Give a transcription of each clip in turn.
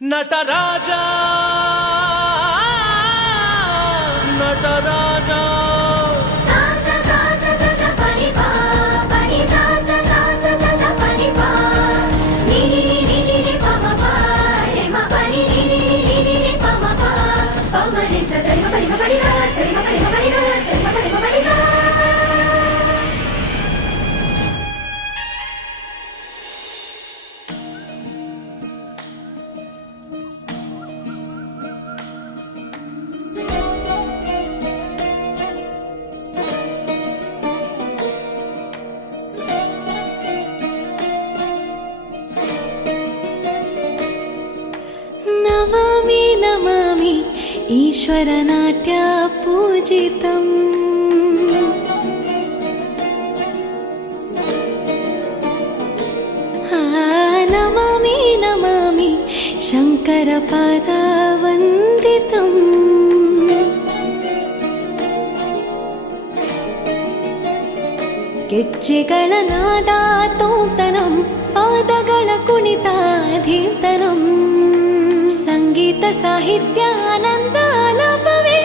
నటరాజా నటరాజా. ईश्वरनाट्या पूजितम् नमामि नमामि शङ्करपादावन्दितम् ಗೆಜ್ಜೆಗಳ ನಾದ ತೋಂತನಂ ಪಾದಗಳ ಕುಣಿತಾಧೀರ್ತನಂ साहित्यानन्दालपवे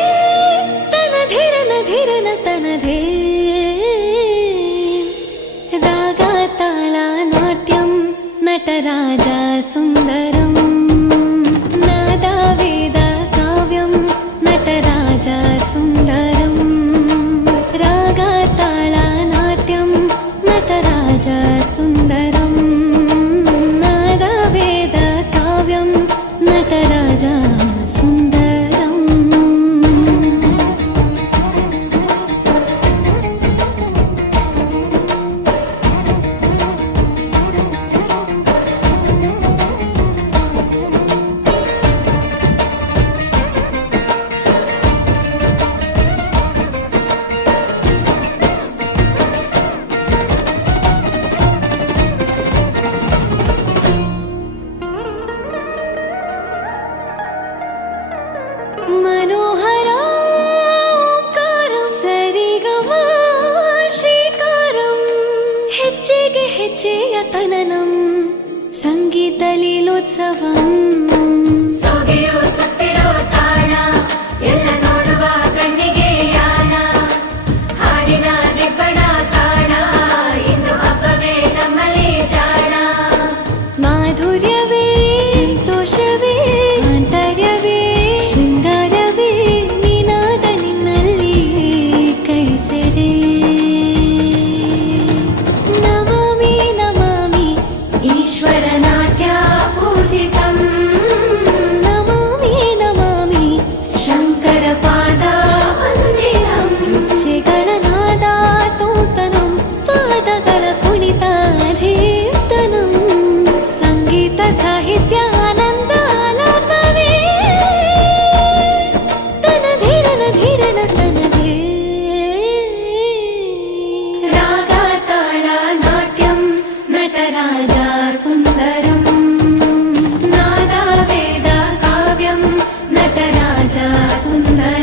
तनधिर धीरन तन धी रागाताला नाट्यं नटराजा सुन्दरम्। রাজা कीर्तनं सङ्गीतलीलोत्सवम् tonight.